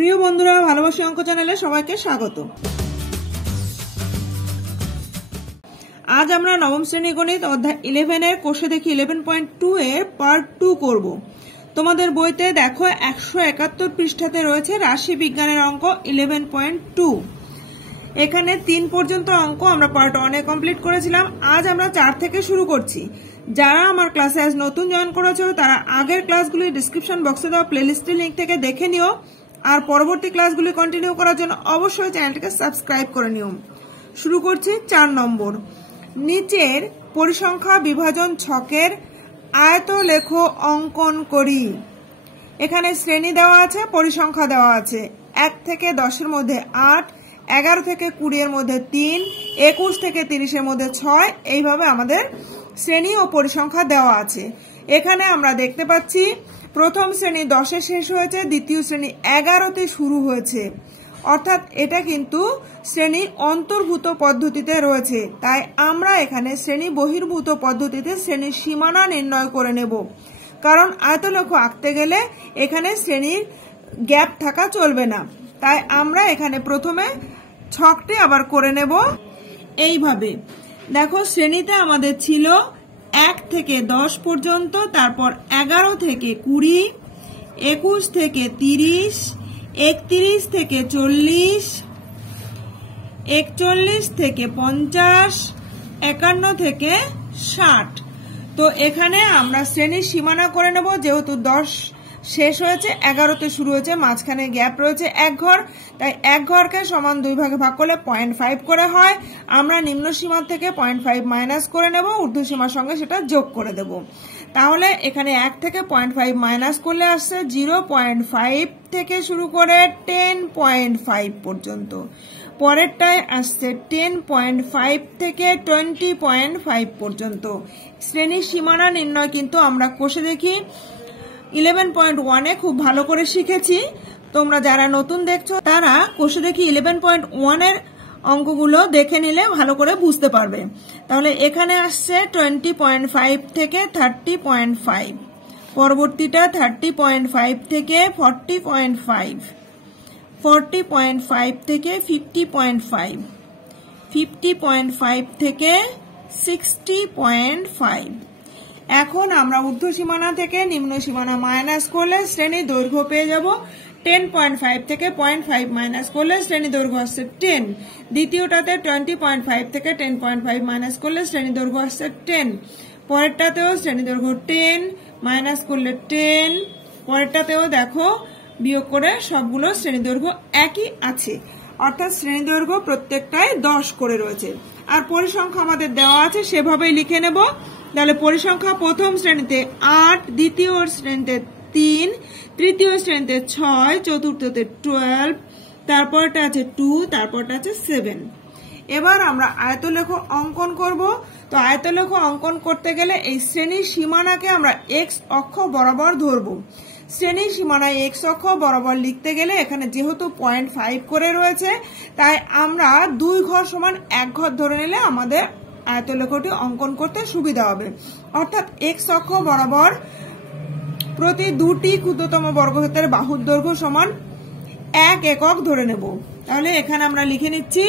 প্রিয় বন্ধুরা, ভালোবাসি অঙ্ক চ্যানেলে সবাইকে স্বাগত। আজ আমরা নবম শ্রেণী গণিত অধ্যায় 11 এর কোষে দেখি 11.2 এর পার্ট 2 করব। তোমাদের বইতে দেখো 171 পৃষ্ঠাতে রয়েছে রাশি বিজ্ঞানের অঙ্ক 11.2। এখানে 3 পর্যন্ত অঙ্ক আমরা পার্ট 1 এ কমপ্লিট করেছিলাম। আজ আমরা 4 থেকে শুরু করছি। যারা আমার ক্লাসে আজ নতুন জয়েন করেছো তারা আগের ক্লাসগুলি ডেসক্রিপশন বক্সে দেওয়া প্লেলিস্টের লিংক থেকে দেখে নিও, আর পরবর্তী ক্লাসগুলি কন্টিনিউ করার জন্য অবশ্যই চ্যানেলটিকে সাবস্ক্রাইব করে নিও। শুরু করছি 4 নম্বর। নিচের পরিসংখ্যা বিভাজন ছকের আয়তলেখ অঙ্কন করি। এখানে শ্রেণী দেওয়া আছে, পরিসংখ্যা দেওয়া আছে। 1 থেকে 10 এর মধ্যে 8, 11 থেকে 20 এর মধ্যে 3, 21 থেকে 30 এর মধ্যে 6, এইভাবে আমাদের শ্রেণী ও পরিসংখ্যা দেওয়া আছে। এখানে আমরা দেখতে পাচ্ছি প্রথম শ্রেণী 10 এ শেষ হয়েছে, দ্বিতীয় শ্রেণী 11তে শুরু হয়েছে, অর্থাৎ এটা কিন্তু শ্রেণী অন্তর্ভুত পদ্ধতিতে রয়েছে। তাই আমরা এখানে শ্রেণী বহির্ভূত পদ্ধতিতে শ্রেণীর সীমানা নির্ণয় করে নেব, কারণ আয়তলেখ আঁকতে গেলে এখানে শ্রেণীর গ্যাপ থাকা চলবে না। তাই আমরা এখানে প্রথমে ছকটি আবার করে নেব এইভাবে। দেখো, শ্রেণীতে আমাদের ছিল 1 থেকে 10 পর্যন্ত, তারপর 11 থেকে 20, 21 থেকে 30, 31 থেকে 40, 41 থেকে 50, 51 থেকে 60। তো এখানে আমরা শ্রেণীর সীমানা করে নেব। যেহেতু 10 শেষ হয়েছে, 11তে শুরু হয়েছে, মাঝখানে গ্যাপ রয়েছে 1 ঘর, তাই 1 ঘরকে সমান 2 ভাগে ভাগ করলে 0.5 করে হয়। আমরা নিম্ন সীমা থেকে 0.5 মাইনাস করে নেব, ঊর্ধ্ব সীমার সঙ্গে সেটা যোগ করে দেব। তাহলে এখানে 1 থেকে 0.5 মাইনাস করলে আসছে 0.5 থেকে শুরু করে 10.5 পর্যন্ত। পরেরটায় আসছে 10.5 থেকে 20.5 পর্যন্ত। শ্রেণীর সীমানা নির্ণয় কিন্তু আমরা কোষে দেখি 11.1 এ খুব ভালো করে শিখেছি। তোমরা যারা নতুন দেখছো তারা কোষে দেখি 11.1 এর অঙ্কগুলো দেখে নিলে ভালো করে বুঝতে পারবে। তাহলে এখানে আসছে 20.5 থেকে 30.5, পরবর্তীটা 30.5 থেকে 40.5, 40.5 থেকে 50.5, 50.5 থেকে 60.5। এখন আমরা ঊর্ধ্ব সীমানা থেকে নিম্ন সীমানা মাইনাস করলে শ্রেণী দৈর্ঘ্য পেয়ে যাব 10.5 থেকে 0.5 মাইনাস করলে শ্রেণী দৈর্ঘ্য আসছে 10। দ্বিতীয়টাতে 20.5 থেকে 10.5 মাইনাস করলে শ্রেণী দৈর্ঘ্য আসছে 10। পরেরটাতেও শ্রেণী দৈর্ঘ্য 10 মাইনাস করলে 10। পরেরটাতেও দেখো বিয়োগ করে সবগুলো শ্রেণী দৈর্ঘ্য একই আছে, অর্থাৎ শ্রেণী দৈর্ঘ্য প্রত্যেকটাই 10 করে রয়েছে। আর পরিসংখ্যা আমাদের দেওয়া আছে, সেভাবেই লিখে নেব। তাহলে পরিসংখ্যা প্রথম শ্রেণীতে 8, দ্বিতীয় শ্রেণীতে 3, তৃতীয় শ্রেণীতে 6, চতুর্থতে 12, তারপরটা আছে 2, তারপরটা আছে 7। এবার আমরা আয়তলেখ অঙ্কন করব। তো আয়তলেখ অঙ্কন করতে গেলে এই শ্রেণীর সীমানাকে আমরা x অক্ষ বরাবর ধরব। শ্রেণীর সীমানায় x অক্ষ বরাবর লিখতে গেলে এখানে যেহেতু 0.5 করে রয়েছে, তাই আমরা 2 ঘর সমান 1 ঘর ধরে নিলে আমাদের আয়তলেখটি অঙ্কন করতে সুবিধা হবে। অর্থাৎ x অক্ষ বরাবর প্রতি 2টি ক্ষুদ্রতম বর্গক্ষেত্রের বাহুর দৈর্ঘ্য সমান 1 একক ধরে নেব। তাহলে এখানে আমরা লিখে নিচ্ছি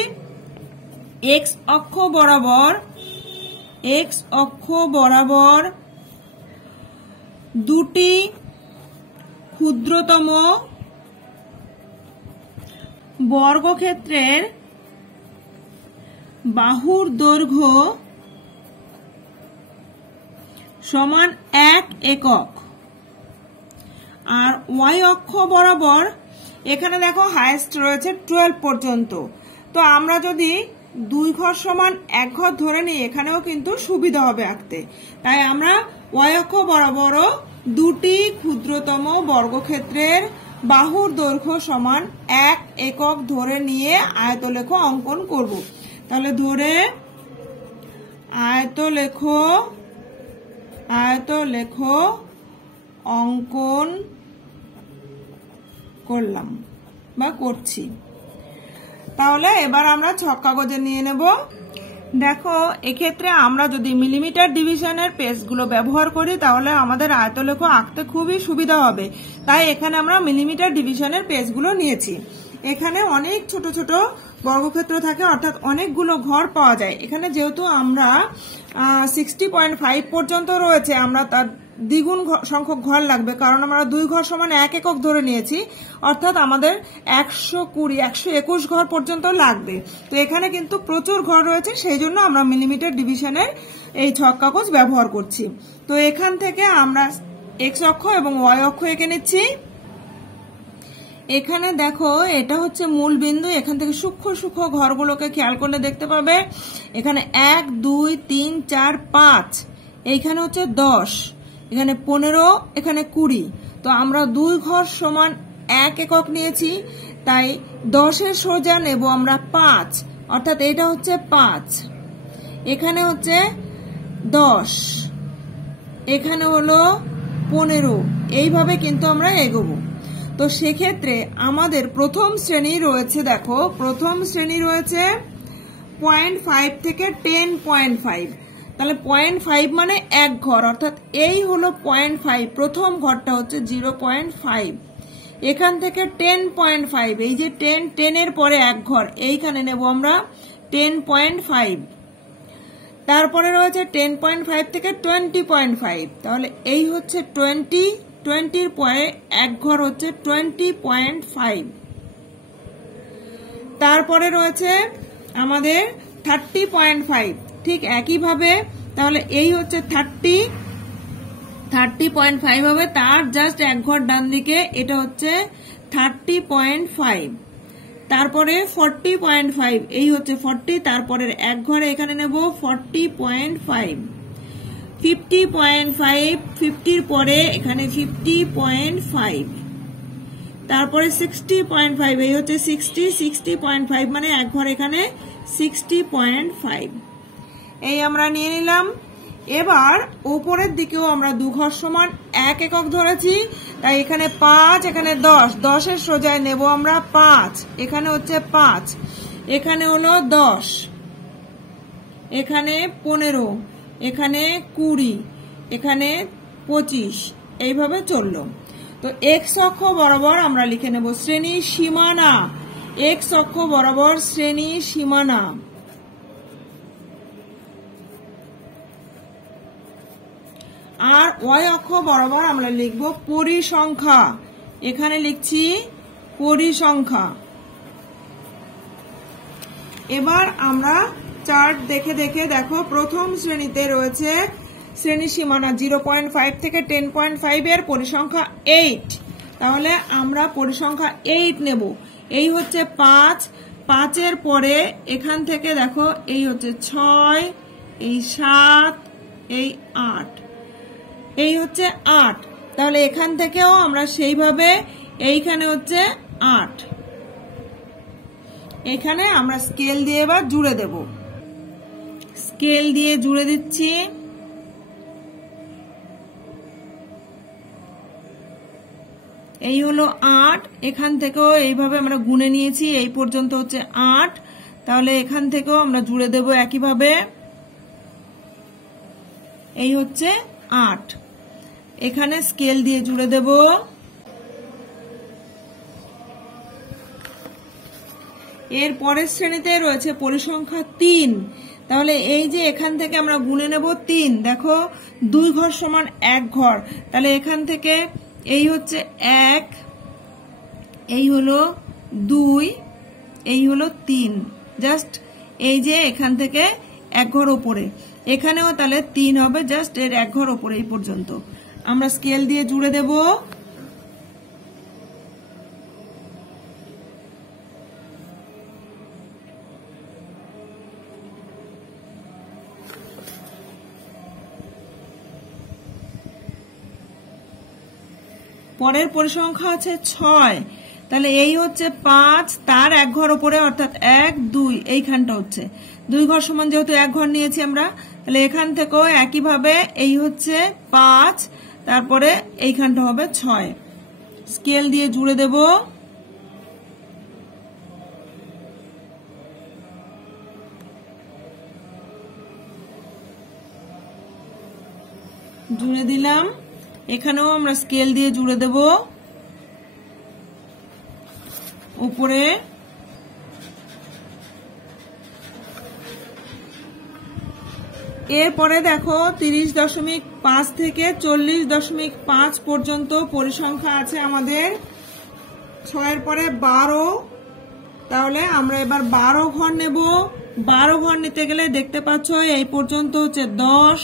x অক্ষ বরাবর 2টি ক্ষুদ্রতম বর্গক্ষেত্রের বাহুর দৈর্ঘ্য সমান 1 একক। আর y অক্ষ বরাবর এখানে দেখো হাইয়েস্ট রয়েছে 12 পর্যন্ত। তো আমরা যদি 2 ঘর সমান 1 ঘর ধরে নিই, এখানেও কিন্তু সুবিধা হবে আঁকতে। তাই আমরা y অক্ষ বরাবরও 2টি ক্ষুদ্রতম বর্গক্ষেত্রের বাহুর দৈর্ঘ্য সমান 1 একক ধরে নিয়ে আয়তলেখ অঙ্কন করব। তাহলে ধরে আয়তলেখ অঙ্কন করলাম বা করছি। তাহলে এবার আমরা ছক কাগজে নিয়ে নেব। দেখো এক্ষেত্রে আমরা যদি মিলিমিটার ডিভিশনের পেজগুলো ব্যবহার করি তাহলে আমাদের আয়তলেখ আঁকতে খুবই সুবিধা হবে, তাই এখানে আমরা মিলিমিটার ডিভিশনের পেজগুলো নিয়েছি। এখানে অনেক ছোট ছোট বর্গক্ষেত্র থাকে, অর্থাৎ অনেকগুলো ঘর পাওয়া যায়। এখানে যেহেতু আমরা 60.5 পর্যন্ত রয়েছে, আমরা তার দ্বিগুণ সংখ্যক ঘর লাগবে, কারণ আমরা 2 ঘর সমান 1 একক ধরে নিয়েছি, অর্থাৎ আমাদের 121 ঘর পর্যন্ত লাগবে। তো এখানে কিন্তু প্রচুর ঘর রয়েছে, সেই জন্য আমরা মিলিমিটার ডিভিশনের এই ছক কাগজ ব্যবহার করছি। তো এখান থেকে আমরা এক্স অক্ষ এবং ওয়াই অক্ষ এঁকে নিচ্ছি। এখানে দেখো এটা হচ্ছে মূল বিন্দু, এখান থেকে সূক্ষ্ম সূক্ষ্ম ঘরগুলোকে খেয়াল করলে দেখতে পাবে এখানে 1 2 3 4 5, এইখানে হচ্ছে 10, এখানে 15, এখানে 20। তো আমরা 2 ঘর সমান 1 একক নিয়েছি, তাই 10-এর সোজা নেব আমরা 5, অর্থাৎ এটা হচ্ছে 5, এখানে হচ্ছে 10, এখানে হলো 15, এইভাবে কিন্তু আমরা এগোবো। তো সেক্ষেত্রে আমাদের প্রথম শ্রেণী রয়েছে, দেখো প্রথম শ্রেণী রয়েছে 0.5 থেকে 10.5, তাহলে 0.5 মানে 1 ঘর, অর্থাৎ এই হলো 0.5, প্রথম ঘরটা হচ্ছে 0.5। এখান থেকে 10.5, এই যে 10 এর পরে 1 ঘর, এইখানে নেব আমরা 10.5। তারপরে রয়েছে 10.5 থেকে 20.5, তাহলে এই হচ্ছে 20-এর পরে 1 ঘর হচ্ছে 20.5। তারপরে রয়েছে আমাদের 30.5, ঠিক একইভাবে, তাহলে এই হচ্ছে 30.5 হবে, তার জাস্ট 1 ঘর ডান দিকে, এটা হচ্ছে 30.5। তারপরে 40.5, এই হচ্ছে 40, তারপরের 1 ঘরে এখানে নেব 40.5। 50.5, 50-র পরে এখানে 50.5। তারপরে 60.5, এই হচ্ছে 60.5 মানে 1 ঘর এখানে 60.5, এই আমরা নিয়ে নিলাম। এবার উপরের দিকেও আমরা 2 ঘর সমান 1 একক ধরেছি, তাই এখানে 5, এখানে 10-এর সোজায় নেব আমরা 5, এখানে হচ্ছে 5, এখানে হলো 10, এখানে 15, এখানে 20, এখানে 25, এইভাবে চললো। তো এক্স অক্ষ বরাবর আমরা লিখে নেব শ্রেণী সীমানা, এক্স অক্ষ বরাবর শ্রেণী সীমানা। আর ওয়াই অক্ষ বরাবর আমরা লিখব পরিসংখ্যা, এখানে লিখছি পরিসংখ্যা। এবার আমরা চার্ট দেখে দেখে দেখো প্রথম শ্রেণীতে রয়েছে শ্রেণী সীমানা 0.5 থেকে 10.5 এর পরিসংখ্যা 8, তাহলে আমরা পরিসংখ্যা 8 নেব। এই হচ্ছে 5, 5-এর পরে এখান থেকে দেখো এই হচ্ছে 6, এই 7, এই 8, এই হচ্ছে 8, তাহলে এখান থেকেও আমরা সেইভাবে এইখানে হচ্ছে 8, এখানে আমরা স্কেল দিয়ে এবার জুড়ে দেব, স্কেল দিয়ে জুড়ে দিচ্ছি। এই হলো 8, এখান থেকেও এইভাবে আমরা গুনে নিয়েছি, এই পর্যন্ত হচ্ছে 8, তাহলে এখান থেকেও আমরা জুড়ে দেব একইভাবে, এই হচ্ছে 8, এখানে স্কেল দিয়ে জুড়ে দেব। এর পরের শ্রেণীতে রয়েছে পরিসংখ্যা 3, তাহলে এই যে এখান থেকে আমরা গুনে নেব 3, দেখো 2 ঘর সমান 1 ঘর, তাহলে এখান থেকে এই হচ্ছে 1, এই হলো 2, এই হলো 3, জাস্ট এই যে এখান থেকে 1 ঘর উপরে, এখানেও তাহলে 3 হবে, জাস্ট এর 1 ঘর উপরে, এই পর্যন্ত আমরা স্কেল দিয়ে জুড়ে দেব। পরের পরিসংখ্যা আছে 6, তাহলে এই হচ্ছে 5, তার 1 ঘর উপরে, অর্থাৎ 1 2, এইখানটা হচ্ছে 2 ঘর সমান, যেহেতু 1 ঘর নিয়েছি আমরা, তাহলে এখান থেকেও একইভাবে এই হচ্ছে 5, তারপরে এইখানটা হবে 6, স্কেল দিয়ে জুড়ে দেব। জুড়ে দিলাম। এখানেও আমরা স্কেল দিয়ে জুড়ে দেব উপরে। এরপরে দেখো 30.5 থেকে 40.5 পর্যন্ত পরিসংখ্যা আছে আমাদের। 6 এর পরে 12, তাহলে আমরা এবার 12 ঘর নেব। 12 ঘর নিতে গেলে দেখতে পাচ্ছ এই পর্যন্ত হচ্ছে 10,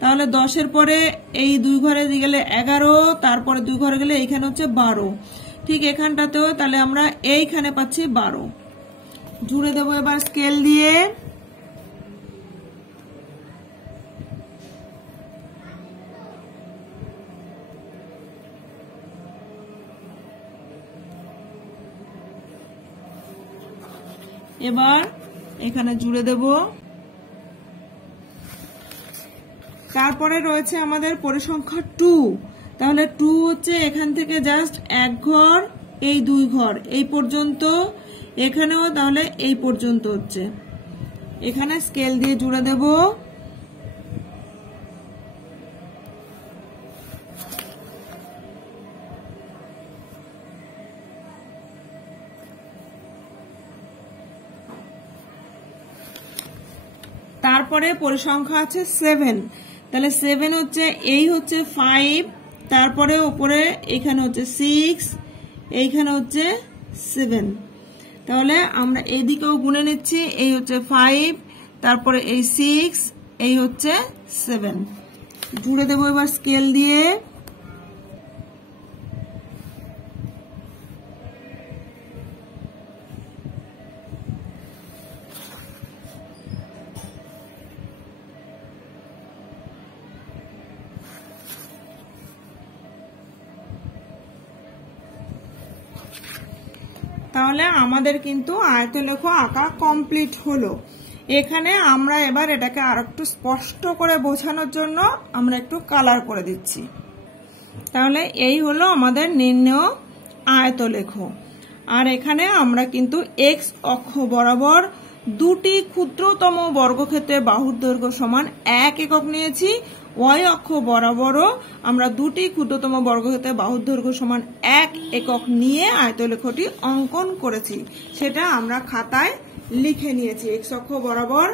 তাহলে 10 এর পরে এই 2 ঘরে গেলে 11, তারপরে 2 ঘরে গেলে এইখানে হচ্ছে 12, ঠিক এখানটাতেও তাহলে আমরা এইখানে পাচ্ছি 12। জুড়ে দেবো এবার স্কেল দিয়ে। এবার এখানে জুড়ে দেব। তারপরে রয়েছে আমাদের পরিসংখ্যা 2, তাহলে 2 হচ্ছে এখান থেকে জাস্ট 1 ঘর, এই 2 ঘর এই পর্যন্ত, এখানেও তাহলে এই পর্যন্ত হচ্ছে। এখানে স্কেল দিয়ে জুড়ে দেব। তারপরে পরিসংখ্যা আছে 7, তাহলে 7 হচ্ছে এই হচ্ছে 5, তারপরে উপরে এখানে হচ্ছে 6, এইখানে হচ্ছে 7, তাহলে আমরা এইদিকেও গুনে নিচ্ছি। এই হচ্ছে 5, তারপরে এই 6, এই হচ্ছে 7। জুড়ে দেবো এবার স্কেল দিয়ে। তাহলে আমাদের কিন্তু আয়তলেখ আঁকা কমপ্লিট হলো। এখানে আমরা এবার এটাকে আর একটু স্পষ্ট করে বোঝানোর জন্য আমরা একটু কালার করে দিচ্ছি। তাহলে এই হলো আমাদের নির্ণেয় আয়তলেখ। আর এখানে আমরা কিন্তু এক্স অক্ষ বরাবর দুটি ক্ষুদ্রতম বর্গক্ষেত্রের বাহুর দৈর্ঘ্য সমান 1 একক নিয়েছি। ওয়াই অক্ষ বরাবরও আমরা দুটি ক্ষুদ্রতম বর্গক্ষেত্রের বাহুর দৈর্ঘ্য সমান 1 একক নিয়ে আয়তলেখটি অঙ্কন করেছি, সেটা আমরা খাতায় লিখে নিয়েছি। এক্স অক্ষ বরাবর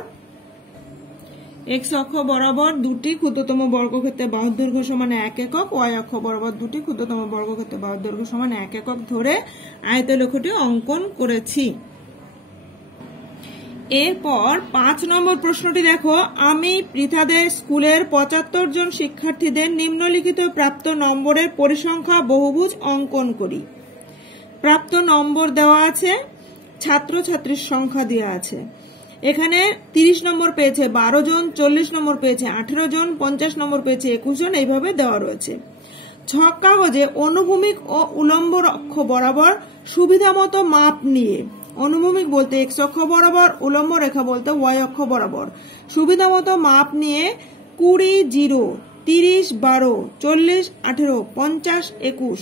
দুটি ক্ষুদ্রতম বর্গক্ষেত্রের বাহুর দৈর্ঘ্য সমান 1 একক, ওয়াই অক্ষ বরাবর দুটি ক্ষুদ্রতম বর্গক্ষেত্রের বাহুর দৈর্ঘ্য সমান 1 একক ধরে আয়তলেখটি অঙ্কন করেছি। এরপর 5 নম্বর প্রশ্নটি দেখো, আমি পৃথাদের স্কুলের 75 জন শিক্ষার্থীদের নিম্নলিখিত প্রাপ্ত নম্বরের পরিসংখ্যা বহুভুজ অঙ্কন করি। প্রাপ্ত নম্বর দেওয়া আছে, ছাত্রছাত্রীর সংখ্যা দেওয়া আছে। এখানে 30 নম্বর পেয়েছে 12 জন, 40 নম্বর পেয়েছে 18 জন, 50 নম্বর পেয়েছে 21 জন, এইভাবে দেওয়া রয়েছে। ছক কাগজে অনুভূমিক ও উলম্ব অক্ষ বরাবর সুবিধামতো মাপ নিয়ে, অনুভূমিক বলতে এক্স অক্ষ বরাবর, উলম্ব রেখা বলতে ওয়াই অক্ষ বরাবর, সুবিধামতো মাপ নিয়ে 20, 0, 30, 12, 40, 18, 50, 21,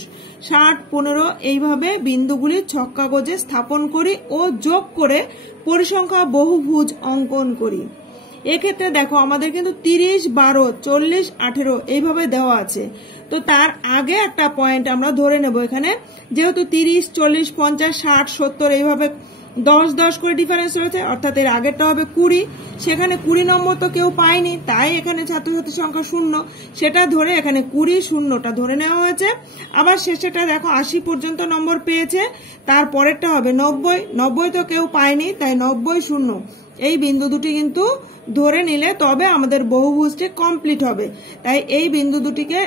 60, 15 এইভাবে বিন্দুগুলি ছক কাগজে স্থাপন করি ও যোগ করে পরিসংখ্যা বহুভুজ অঙ্কন করি। এক্ষেত্রে দেখো আমাদের কিন্তু 30, 12, 40, 18 এইভাবে দেওয়া আছে। তো তার আগে একটা পয়েন্ট আমরা ধরে নেব। এখানে যেহেতু 30, 40, 50, 60, 70 এইভাবে 10 করে ডিফারেন্স রয়েছে, অর্থাৎ এর আগেরটা হবে 20। সেখানে 20 নম্বর তো কেউ পায়নি, তাই এখানে ছাত্রছাত্রীর সংখ্যা 0, সেটা ধরে এখানে 20, 0টা ধরে নেওয়া হয়েছে। আবার শেষেটা দেখো 80 পর্যন্ত নম্বর পেয়েছে, তার পরেরটা হবে 90 তো কেউ পায়নি, তাই 90, 0 এই বিন্দু দুটি কিন্তু ধরে নিলে তবে আমাদের বহুভুজটি কমপ্লিট হবে। তাই এই বিন্দু দুটিকে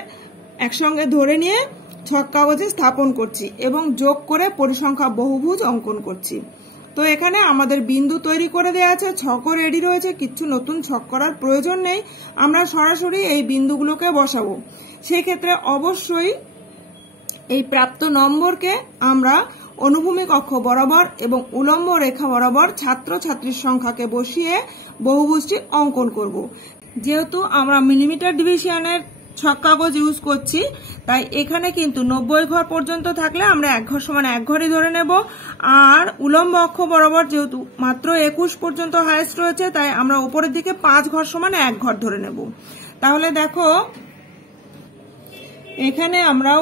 একসঙ্গে ধরে নিয়ে ছক কাগজে স্থাপন করছি এবং যোগ করে পরিসংখ্যা বহুভুজ অঙ্কন করছি। তো এখানে আমাদের বিন্দু তৈরি করে দেওয়া আছে, ছকও রেডি রয়েছে, কিছু নতুন ছক করার প্রয়োজন নেই, আমরা সরাসরি এই বিন্দুগুলোকে বসাবো। সেক্ষেত্রে অবশ্যই এই প্রাপ্ত নম্বরকে আমরা অনুভূমিক অক্ষ বরাবর এবং উলম্ব রেখা বরাবর ছাত্রছাত্রীর সংখ্যাকে বসিয়ে বহুভুজটি অঙ্কন করব। যেহেতু আমরা মিলিমিটার ডিভিশনের ছক কাগজ ইউজ করছি, তাই এখানে কিন্তু 90 ঘর পর্যন্ত থাকলে আমরা 1 ঘর সমান 1 ঘরই ধরে নেব। আর উলম্ব অক্ষ বরাবর যেহেতু মাত্র 21 পর্যন্ত হাইয়েস্ট রয়েছে, তাই আমরা উপরের দিকে 5 ঘর সমান 1 ঘর ধরে নেব। তাহলে দেখো এখানে আমরা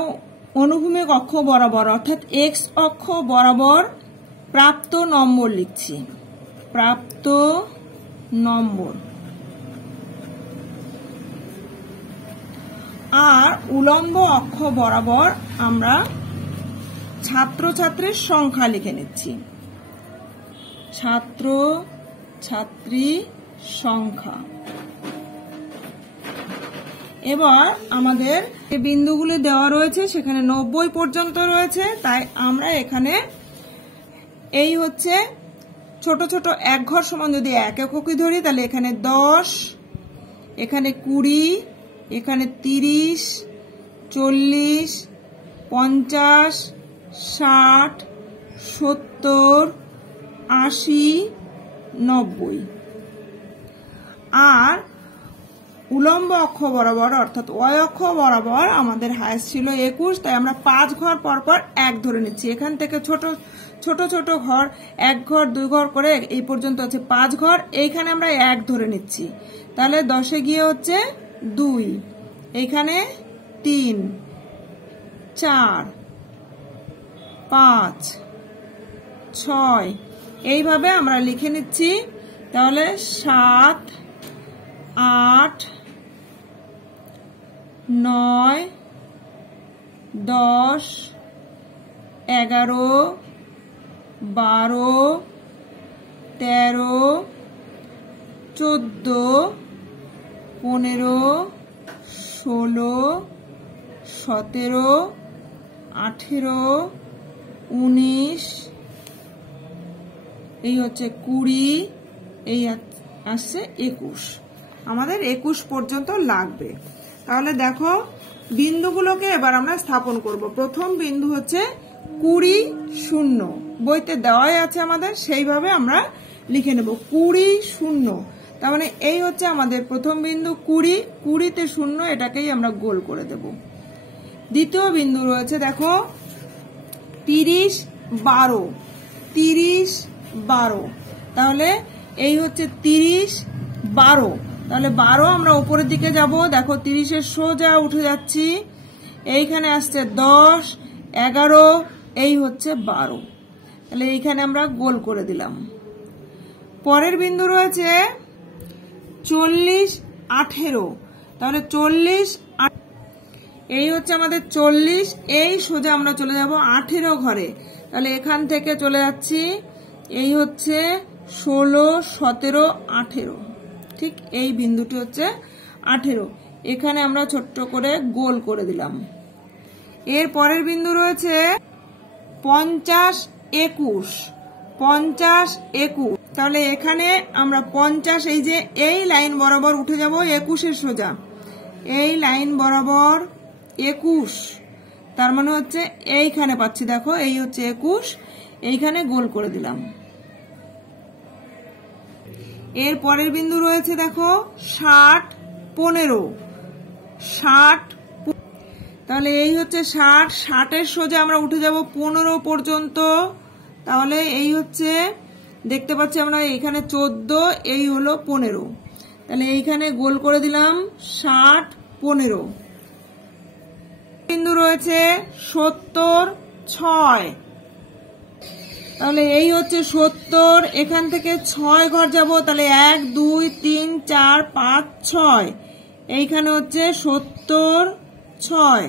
অনুভূমিক অক্ষ বরাবর অর্থাৎ এক্স অক্ষ বরাবর প্রাপ্ত নম্বর লিখছি, প্রাপ্ত নম্বর। আর উলম্ব অক্ষ বরাবর আমরা ছাত্রছাত্রীর সংখ্যা লিখে নিচ্ছি, ছাত্র ছাত্রী সংখ্যা। এবার আমাদের যে বিন্দুগুলি দেওয়া রয়েছে সেখানে 90 পর্যন্ত রয়েছে, তাই আমরা এখানে এই হচ্ছে ছোট ছোট এক ঘর সমান যদি এক এককই ধরি তাহলে এখানে 10, এখানে 20, এখানে 30, 40, 50, 60, 70, 80, 90। আর উলম্ব অক্ষ বরাবর অর্থাৎ ওয়াই অক্ষ বরাবর আমাদের হাইস্ট ছিল 21, তাই আমরা 5 ঘর পর পর 1 ধরে নিচ্ছি। এখান থেকে ছোট ছোট ছোট ঘর 1 ঘর 2 ঘর করে এই পর্যন্ত হচ্ছে 5 ঘর, এইখানে আমরা 1 ধরে নিচ্ছি। তাহলে 10-এ গিয়ে হচ্ছে 2, এইখানে 3, 4, 5, 6 এইভাবে আমরা লিখে নিচ্ছি। তাহলে 7, 8, 9, 10, 11, 12, 13, 14, 15, 16, 17, 18, 19, এই হচ্ছে 20, এই আসছে 21। আমাদের 21 পর্যন্ত লাগবে। তাহলে দেখো বিন্দুগুলোকে এবার আমরা স্থাপন করব। প্রথম বিন্দু হচ্ছে 20, 0, বইতে দেওয়াই আছে আমাদের, সেইভাবে আমরা লিখে নেব 20, 0। তার মানে এই হচ্ছে আমাদের প্রথম বিন্দু 20, 20-তে 0, এটাকেই আমরা গোল করে দেব। দ্বিতীয় বিন্দু রয়েছে দেখো 30, 12, 30, 12, তাহলে এই হচ্ছে 30, 12, তাহলে 12 আমরা উপরের দিকে যাব। দেখো 30-এর সোজা উঠে যাচ্ছি, এইখানে আসছে 10, 11, এই হচ্ছে 12, তাহলে এইখানে আমরা গোল করে দিলাম। পরের বিন্দু রয়েছে 40, 18, তাহলে 40, এই হচ্ছে আমাদের 40, এই সোজা আমরা চলে যাব 18 ঘরে, তাহলে এখান থেকে চলে যাচ্ছি, এই হচ্ছে 16, 17, 18, ঠিক এই বিন্দুটি হচ্ছে 18, এখানে আমরা ছোট্ট করে গোল করে দিলাম। এর পরের বিন্দু রয়েছে 50, 21, 50, 21, তাহলে এখানে আমরা 50, এই যে এই লাইন বরাবর উঠে যাব 21-এর সোজা, এই লাইন বরাবর 21, তার মানে হচ্ছে এইখানে পাচ্ছি, দেখো এই হচ্ছে 21, এইখানে গোল করে দিলাম। এর পরের বিন্দু রয়েছে দেখো 60, 15, 60, তাহলে এই হচ্ছে 60, 60-এর সোজা আমরা উঠে যাব 15 পর্যন্ত, তাহলে এই হচ্ছে দেখতে পাচ্ছি আমরা এখানে 14, এই হলো 15, তাহলে এইখানে গোল করে দিলাম 60, 15। বিন্দু রয়েছে 70, 6, তাহলে এই হচ্ছে 70, এখান থেকে 6 ঘর যাব, তাহলে 1, 2, 3, 4, 5, 6, এইখানে হচ্ছে 70, 6।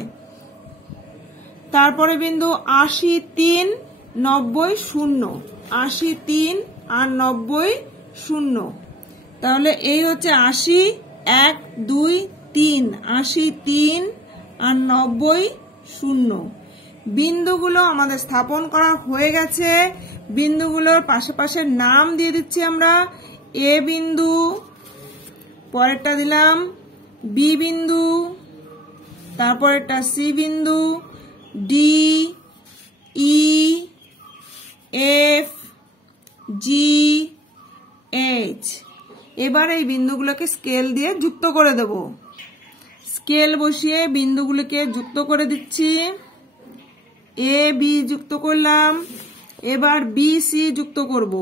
তারপরে বিন্দু 80, 3, 90, 0, 80, 3 আর 90, 0, তাহলে এই হচ্ছে 80, 1, 2, 3, 80, 3 আর 90, 0। বিন্দুগুলো আমাদের স্থাপন করা হয়ে গেছে। বিন্দুগুলোর পাশে পাশে নাম দিয়ে দিচ্ছি আমরা। এ বিন্দু, পরেরটা দিলাম বি বিন্দু, তারপরেরটা সি বিন্দু, D, E, F, G, H. এবার এই বিন্দুগুলোকে স্কেল দিয়ে যুক্ত করে দেব। স্কেল বসিয়ে বিন্দুগুলোকে যুক্ত করে দিচ্ছি। এ বি যুক্ত করলাম, এবার বি সি যুক্ত করব।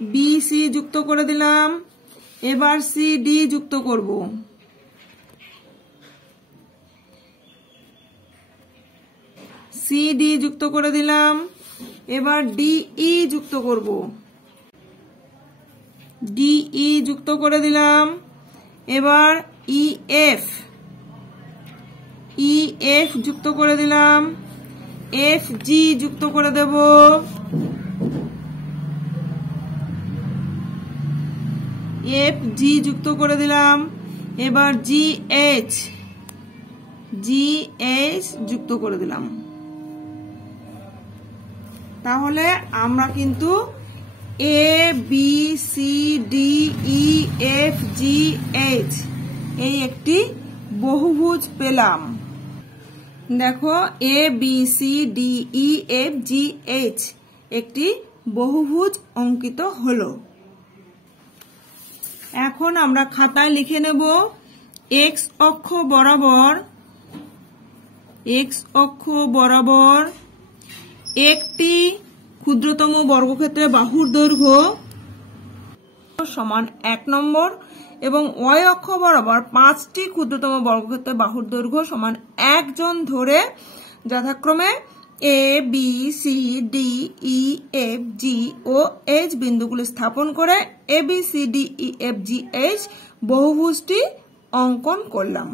বি সি যুক্ত করে দিলাম, এবার সি ডি যুক্ত করব। সিডি যুক্ত করে দিলাম। এবার ডিই যুক্ত করব, ডিই যুক্ত করে দিলাম। এবার ইএফ, ইএফ যুক্ত করে দিলাম। এফ জি যুক্ত করে দেব, এফ জি যুক্ত করে দিলাম। এবার জি এইচ, জি এইচ যুক্ত করে দিলাম। তাহলে আমরা কিন্তু A B C D E F G H এই একটি বহুভুজ পেলাম। দেখো A B C D E F G H একটি বহুভুজ অঙ্কিত হলো। এখন আমরা খাতায় লিখে নেব এক্স অক্ষ বরাবর, এক্স অক্ষ বরাবর একটি ক্ষুদ্রতম বর্গক্ষেত্রে বাহুর দৈর্ঘ্য সমান 1 নম্বর এবং ওয়াই অক্ষ বরাবর 5টি ক্ষুদ্রতম বর্গক্ষেত্রে বাহুর দৈর্ঘ্য সমান 1 জন ধরে যথাক্রমে A B C D E F G ও এইচ বিন্দুগুলি স্থাপন করে A B C D E F G H বহুভুজটি অঙ্কন করলাম।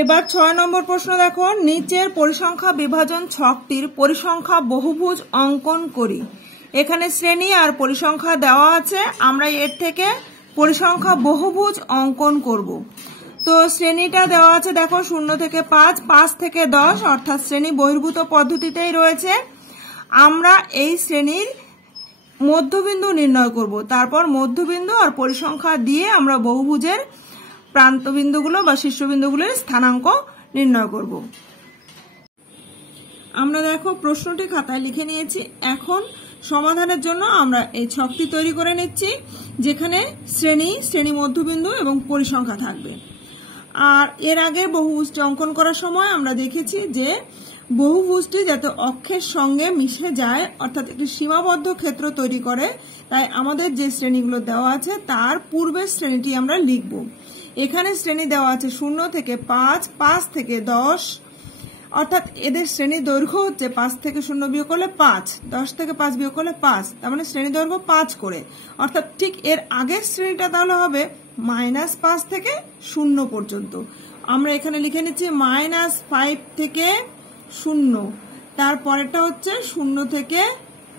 এবার 6 নম্বর প্রশ্ন দেখো, নিচের পরিসংখ্যা বিভাজন ছকটির পরিসংখ্যা বহুভুজ অঙ্কন করি। এখানে শ্রেণী আর পরিসংখ্যা দেওয়া আছে, আমরা এর থেকে পরিসংখ্যা বহুভুজ অঙ্কন করব। তো শ্রেণীটা দেওয়া আছে দেখো 0 থেকে 5, 5 থেকে 10 অর্থাৎ শ্রেণী বহির্ভূত পদ্ধতিতেই রয়েছে। আমরা এই শ্রেণীর মধ্যবিন্দু নির্ণয় করব, তারপর মধ্যবিন্দু আর পরিসংখ্যা দিয়ে আমরা বহুভুজের প্রান্তবিন্দুগুলো বা শীর্ষবিন্দুগুলোর স্থানাঙ্ক নির্ণয় করব। আমরা দেখো প্রশ্নটি খাতায় লিখে নিয়েছি। এখন সমাধানের জন্য আমরা এই ছকটি তৈরি করে নিচ্ছি, যেখানে শ্রেণী, শ্রেণী মধ্যবিন্দু এবং পরিসংখ্যা থাকবে। আর এর আগে বহুভুজটি অঙ্কন করার সময় আমরা দেখেছি যে বহুভুজটি যাতে অক্ষের সঙ্গে মিশে যায় অর্থাৎ একটি সীমাবদ্ধ ক্ষেত্র তৈরি করে, তাই আমাদের যে শ্রেণীগুলো দেওয়া আছে তার পূর্বের শ্রেণীটি আমরা লিখব। এখানে শ্রেণী দেওয়া আছে 0 থেকে 5, 5 থেকে 10 অর্থাৎ এদের শ্রেণী দৈর্ঘ্য হচ্ছে 5 থেকে 0 বিয়োগ করলে 5, 10 থেকে 5 বিয়োগ করলে 5, তার মানে শ্রেণী দৈর্ঘ্য 5 করে। অর্থাৎ ঠিক এর আগের শ্রেণীটা তাহলে হবে -5 থেকে 0 পর্যন্ত। আমরা এখানে লিখে নিচ্ছি -5 থেকে 0, তারপরেরটা হচ্ছে 0 থেকে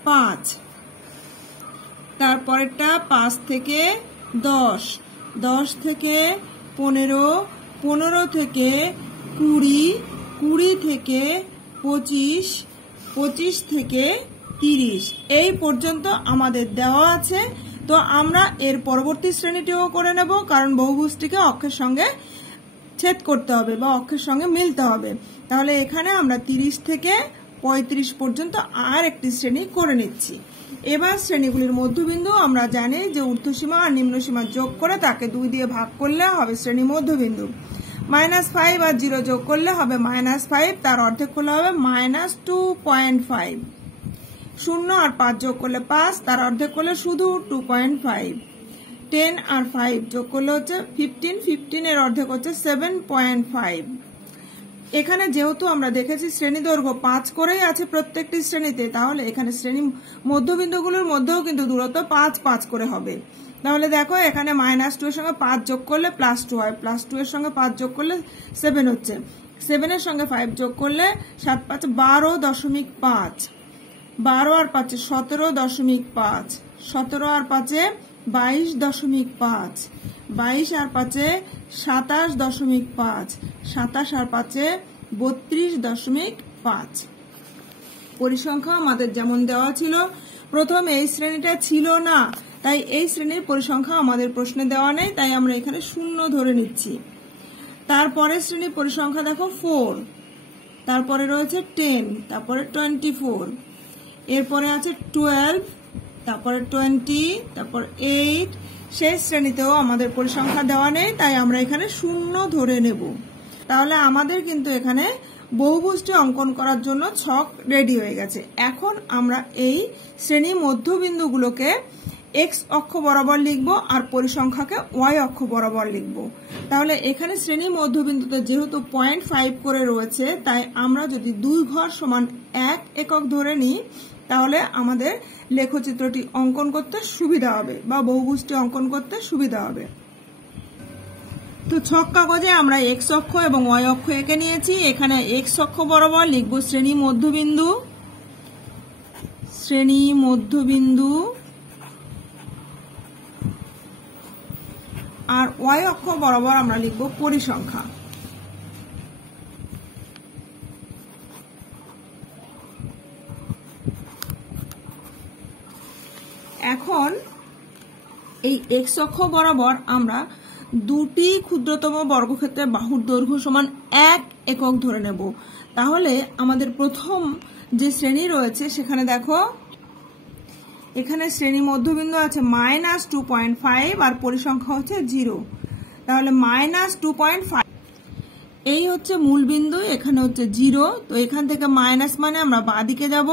5, তারপরেরটা 5 থেকে 10, 10 থেকে 15, 15 থেকে 20, 20 থেকে 25, 25 থেকে 30 এই পর্যন্ত আমাদের দেওয়া আছে। তো আমরা এর পরবর্তী শ্রেণীটিও করে নেব, কারণ বহুভুজটিকে অক্ষের সঙ্গে ছেদ করতে হবে বা অক্ষের সঙ্গে মিলতে হবে। তাহলে এখানে আমরা 30 থেকে 35 পর্যন্ত আর একটি শ্রেণী করে নিচ্ছি। এবার শ্রেণীগুলির মধ্যবিন্দু আমরা জানি যে ঊর্ধ্বসীমা আর নিম্নসীমা যোগ করে তাকে 2 দিয়ে ভাগ করলে হবে শ্রেণী মধ্যবিন্দু। -5 আর 0 যোগ করলে হবে -5, তার অর্ধেক করলে হবে -2.5। 0 আর 5 যোগ করলে 5, তার অর্ধেক করলে শুধু 2.5। 10 আর 5 যোগ করলে হচ্ছে 15, 15 এর অর্ধেক হচ্ছে 7.5। এখানে যেহেতু আমরা দেখেছি শ্রেণী দৈর্ঘ্য 5 করেই আছে প্রত্যেকটি শ্রেণীতে, তাহলে এখানে শ্রেণী মধ্যবিন্দুগুলোর মধ্যেও কিন্তু দূরত্ব 5, 5 করে হবে। তাহলে দেখো এখানে -2 এর সঙ্গে 5 যোগ করলে +2 হয়, +2 এর সঙ্গে 5 যোগ করলে 7 হচ্ছে, 7 এর সঙ্গে 5 যোগ করলে 7 5 12.5, 12 আর 5 17.5, 17 আর 5 22.5, 22 আর 5 27.5, 27 আর 5 32.5। পরিসংখ্যা আমাদের যেমন দেওয়া ছিল, প্রথম এই শ্রেণীটা ছিল না, তাই এই শ্রেণীর পরিসংখ্যা আমাদের প্রশ্নে দেওয়া নেই, তাই আমরা এখানে 0 ধরে নিচ্ছি। তারপরে শ্রেণীর পরিসংখ্যা দেখো 4, তারপরে রয়েছে 10, তারপরে 24, এরপরে আছে 12, তারপরে 20, তারপর 8। শেষ শ্রেণীতেও আমাদের পরিসংখ্যা দেওয়া নেই, তাই আমরা এখানে 0 ধরে নেব। তাহলে আমাদের কিন্তু এখানে বহুভুজটি অঙ্কন করার জন্য ছক রেডি হয়ে গেছে। এখন আমরা এই শ্রেণী মধ্যবিন্দুগুলোকে এক্স অক্ষ বরাবর লিখব আর পরিসংখ্যাকে ওয়াই অক্ষ বরাবর লিখব। তাহলে এখানে শ্রেণী মধ্যবিন্দুতে যেহেতু 0.5 করে রয়েছে, তাই আমরা যদি 2 ঘর সমান 1 একক ধরে নিই তাহলে আমাদের লেখচিত্রটি অঙ্কন করতে সুবিধা হবে বা বহুভুজটি অঙ্কন করতে সুবিধা হবে। তো ছক কাগজে আমরা এক্স অক্ষ এবং ওয়াই অক্ষ এঁকে নিয়েছি। এখানে এক্স অক্ষ বরাবর লিখব শ্রেণী মধ্যবিন্দু, আর ওয়াই অক্ষ বরাবর আমরা লিখব পরিসংখ্যা। এখন এই এক্স অক্ষ বরাবর আমরা দুটি ক্ষুদ্রতম বর্গক্ষেত্রের বাহুর দৈর্ঘ্য সমান 1 একক ধরে নেব। তাহলে আমাদের প্রথম যে শ্রেণী রয়েছে সেখানে দেখো এখানে শ্রেণী মধ্যবিন্দু আছে -2.5 আর পরিসংখ্যা হচ্ছে 0। তাহলে -2.5 এই হচ্ছে মূল বিন্দু, এখানে হচ্ছে 0। তো এখান থেকে মাইনাস মানে আমরা বাঁ দিকে যাব।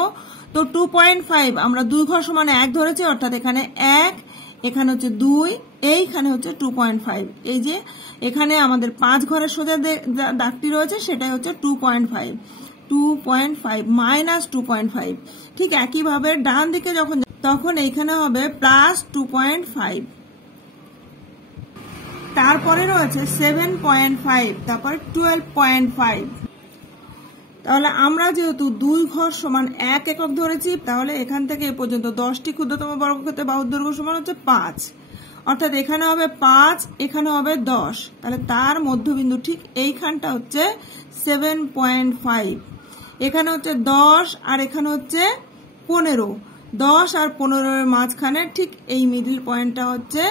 তো 2.5 আমরা 2 ঘর সমান 1 ধরেছি, অর্থাৎ এখানে 1, এখানে হচ্ছে 2, এইখানে হচ্ছে 2.5। এই যে এখানে আমাদের 5 ঘরের সোজা দাগটি রয়েছে সেটাই হচ্ছে 2.5 -2.5। ঠিক একইভাবে ডান দিকে তখন এইখানে হবে +2.5। তারপরে রয়েছে 7.5, তারপরে 12.5। তাহলে আমরা যেহেতু 2 ঘর সমান 1 একক ধরেছি, তাহলে এখান থেকে এ পর্যন্ত 10টি ক্ষুদ্রতম বর্গক্ষেত্রের বাহুর দৈর্ঘ্য সমান হচ্ছে 5, অর্থাৎ এখানে হবে 5, এখানে হবে 10। তাহলে তার মধ্যবিন্দু ঠিক এইখানটা হচ্ছে 7.5। এখানে হচ্ছে 10 আর এখানে হচ্ছে 15। 10 আর 15 এর মাঝখানে ঠিক এই মিডল পয়েন্টটা হচ্ছে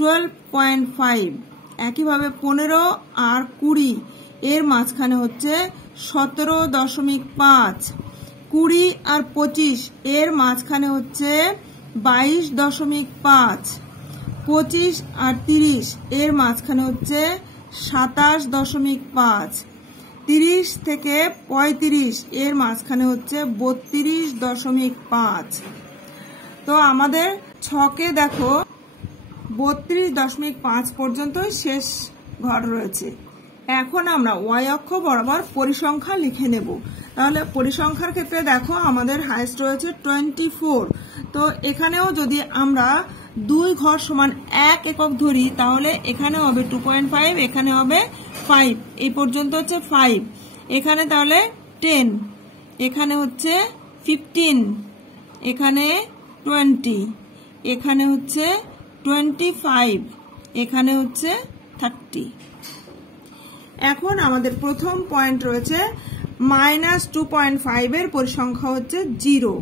12.5। একইভাবে 15 আর 20 এর মাঝখানে হচ্ছে 17.5। 20 আর 25 এর মাঝখানে হচ্ছে 22.5। 25 আর 30 এর মাঝখানে হচ্ছে 27.5। 30 থেকে 35 এর মাঝখানে হচ্ছে 32.5। তো আমাদের ছকে দেখো 32.5 পর্যন্ত শেষ ঘর রয়েছে। এখন আমরা ওয়াই অক্ষ বরাবর পরিসংখ্যা লিখে নেব। তাহলে পরিসংখ্যার ক্ষেত্রে দেখো আমাদের হাইয়েস্ট রয়েছে 24। তো এখানেও যদি আমরা 2 ঘর সমান 1 একক ধরি তাহলে এখানে হবে 2.5, এখানে হবে 5, এই পর্যন্ত হচ্ছে 5। এখানে তাহলে 10, এখানে হচ্ছে 15, এখানে 20, এখানে হচ্ছে 25, এখানে হচ্ছে 30। এখন আমাদের প্রথম পয়েন্ট রয়েছে -2.5 এর পরিসংখ্যা হচ্ছে 0,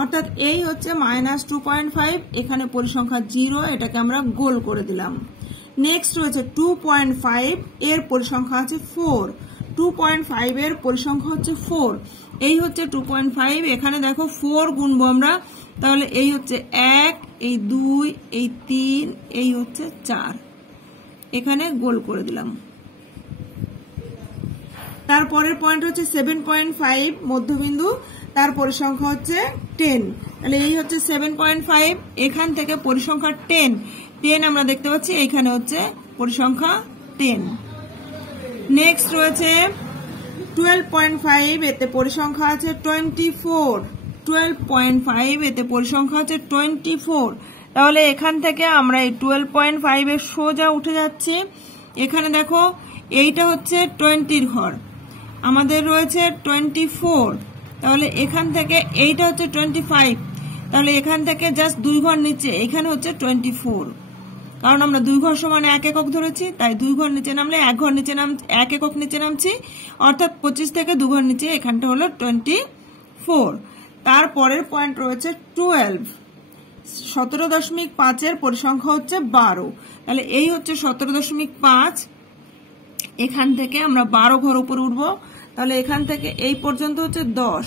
অর্থাৎ এই হচ্ছে -2.5, এখানে পরিসংখ্যা 0, এটাকে আমরা গোল করে দিলাম। নেক্সট রয়েছে 2.5 এর পরিসংখ্যা আছে 4। 2.5 এর পরিসংখ্যা হচ্ছে 4, এই হচ্ছে 2.5। এখানে দেখো 4 গুনবো আমরা, তাহলে এই হচ্ছে 1, এই 2, এই 3, এই হচ্ছে 4, এখানে গোল করে দিলাম। তারপরের পয়েন্ট হচ্ছে 7.5 মধ্যবিন্দু, তার পরিসংখ্যা হচ্ছে 10। তাহলে এই হচ্ছে 7.5, এখান থেকে পরিসংখ্যা 10 আমরা দেখতে পাচ্ছি, এইখানে হচ্ছে পরিসংখ্যা 10। নেক্সট রয়েছে 12.5, এতে পরিসংখ্যা আছে 24। 12.5 এতে পরিসংখ্যা আছে 24। তাহলে এখান থেকে আমরা এই 12.5 এর সোজা উঠে যাচ্ছি। এখানে দেখো এইটা হচ্ছে 20 ঘর, আমাদের রয়েছে 24। তাহলে এখান থেকে এইটা হচ্ছে 25, তাহলে এখান থেকে জাস্ট 2 ঘর নিচে এখানে হচ্ছে 24, কারণ আমরা 2 ঘর সমান 1 একক ধরেছি, তাই 2 ঘর নিচে নামলে 1 ঘর নিচে 1 একক নিচে নামছি, অর্থাৎ 25 থেকে 2 ঘর নিচে এখানটা হলো 24। তারপরের পয়েন্ট রয়েছে 12। 17.5 এর পরিসংখ্যা হচ্ছে 12। তাহলে এই হচ্ছে 17.5, এখান থেকে আমরা 12 ঘর উপরে উঠবো। তাহলে এখান থেকে এই পর্যন্ত হচ্ছে 10।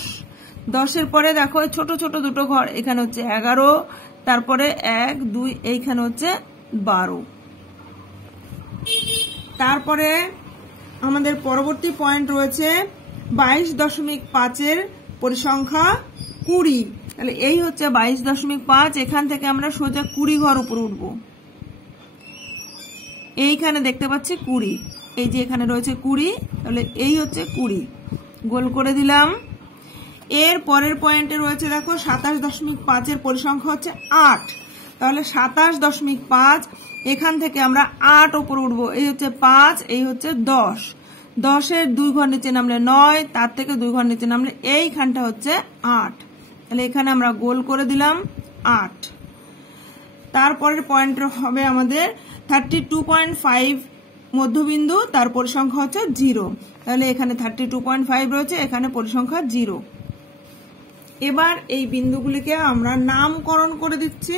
10 পরে দেখো ছোট ছোট দুটো ঘর, এখানে হচ্ছে 11, তারপরে 1, 2, এইখানে হচ্ছে 12। তারপরে আমাদের পরবর্তী পয়েন্ট রয়েছে 22.5 এর পরিসংখ্যা 20। তাহলে এই হচ্ছে 22.5। এখান থেকে আমরা সোজা 20 ঘর উপরে উঠবো। এইখানে দেখতে পাচ্ছি 20, এই যে এখানে রয়েছে 20, তাহলে এই হচ্ছে 20, গোল করে দিলাম। এর পরের পয়েন্টে রয়েছে দেখো 27.5 এর পরিসংখ্যা হচ্ছে 8, তাহলে 27.5 এখান থেকে আমরা 8 উপরে উঠবো। এই হচ্ছে 5, এই হচ্ছে 10, 10-এর 2 ঘর নিচে নামলে 9, তার থেকে 2 ঘর নিচে নামলে এইখানটা হচ্ছে 8, তাহলে এখানে আমরা গোল করে দিলাম 8। তারপরের পয়েন্ট হবে আমাদের 32.5 মধ্যবিন্দু, তার পরিসংখ্যা হচ্ছে 0, তাহলে এখানে 32.5 রয়েছে, এখানে পরিসংখ্যা 0। এবার এই বিন্দুগুলিকে আমরা নামকরণ করে দিচ্ছি।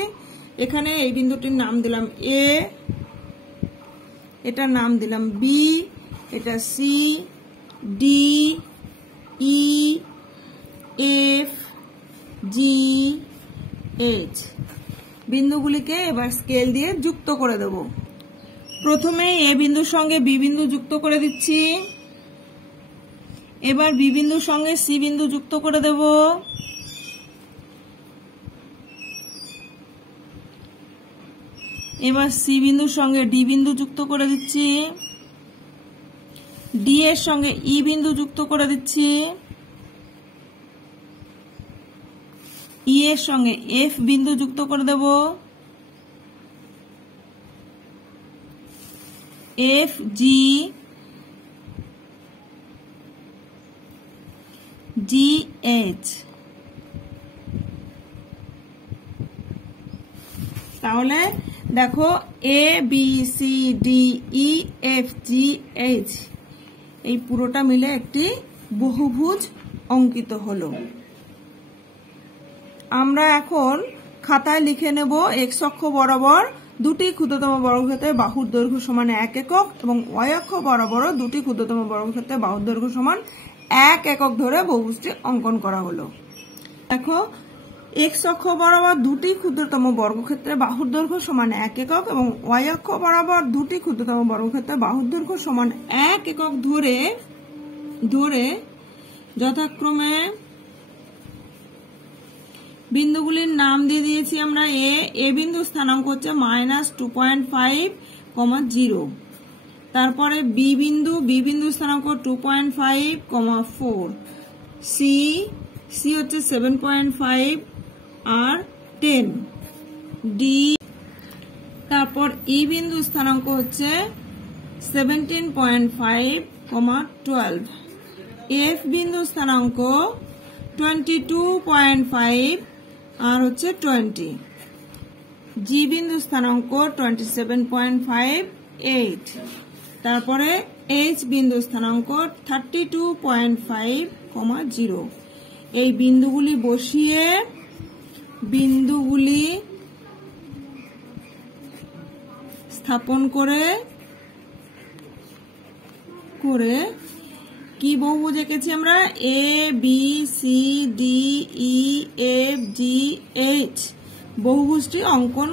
এখানে এই বিন্দুটির নাম দিলাম এ, এটার নাম দিলাম বি, এটা C, D, E, F, G, H. বিন্দুগুলিকে এবার স্কেল দিয়ে যুক্ত করে দেব। প্রথমে এ বিন্দুর সঙ্গে বি বিন্দু যুক্ত করে দিচ্ছি, এবার বি বিন্দুর সঙ্গে সি বিন্দু যুক্ত করে দেব, এবার সি বিন্দুর সঙ্গে ডি বিন্দু যুক্ত করে দিচ্ছি, ডি এর সঙ্গে ই বিন্দু যুক্ত করে দিচ্ছি, ই এর সঙ্গে এফ বিন্দু যুক্ত করে দেব, এফ জি, জি এইচ। তাহলে দেখো A B C D E F G H এই পুরোটা মিলে একটি বহুভুজ অঙ্কিত হলো। আমরা এখন খাতায় লিখে নেব এক্স অক্ষ বরাবর দুটি ক্ষুদ্রতম বর্গক্ষেত্রের বাহুর দৈর্ঘ্য সমান 1 একক এবং ওয়াই অক্ষ বরাবর দুটি ক্ষুদ্রতম বর্গক্ষেত্রের বাহুর দৈর্ঘ্য সমান 1 একক ধরে বহুভুজটি অঙ্কন করা হলো। দেখো এক্স অক্ষ বরাবর দুটি ক্ষুদ্রতম বর্গক্ষেত্রের বাহুর দৈর্ঘ্য সমান 1 একক এবং ওয়াই অক্ষ বরাবর দুটি ক্ষুদ্রতম বর্গক্ষেত্রের বাহুর দৈর্ঘ্য সমান 1 একক ধরে যথাক্রমে বিন্দুগুলির নাম দিয়ে দিয়েছি আমরা। এ বিন্দু স্থানাঙ্ক হচ্ছে -2.5, 0। তারপরে বি বিন্দু স্থানাঙ্ক 2.5, 4। সি হচ্ছে 7.5 আর 10। ডি, তারপর ই বিন্দু স্থানাঙ্ক হচ্ছে 17.5, 12। এফ বিন্দু স্থানাঙ্ক 22.5 আর হচ্ছে 20। জি বিন্দু স্থানাঙ্ক 27.5, 8। তারপরে এইচ বিন্দু স্থানাঙ্ক 32.5, 0। এই বিন্দুগুলি বসিয়ে বিন্দুগুলি স্থাপন করে কি বহুভুজ এঁকেছি আমরা? A B C D E F G H বহুভুজটি অঙ্কন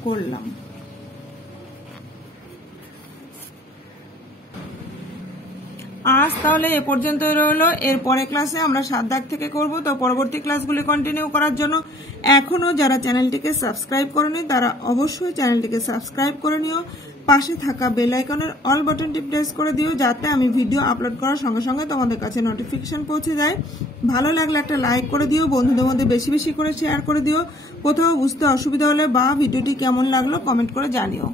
করলাম। আজ তাহলে এ পর্যন্তই রইল। এর পরের ক্লাসে আমরা 7 দাগ থেকে করব। তো পরবর্তী ক্লাসগুলি কন্টিনিউ করার জন্য এখনো যারা চ্যানেলটিকে সাবস্ক্রাইব করেনি তারা অবশ্যই চ্যানেলটিকে সাবস্ক্রাইব করে নিও। পাশে থাকা বেল আইকনের অল বাটনটি প্রেস করে দিও যাতে আমি ভিডিও আপলোড করার সঙ্গে সঙ্গে তোমাদের কাছে নোটিফিকেশন পৌঁছে যায়। ভালো লাগলে একটা লাইক করে দিও, বন্ধুদের মধ্যে বেশি বেশি করে শেয়ার করে দিও। কোথাও বুঝতে অসুবিধা হলে বা ভিডিওটি কেমন লাগলো কমেন্ট করে জানিও।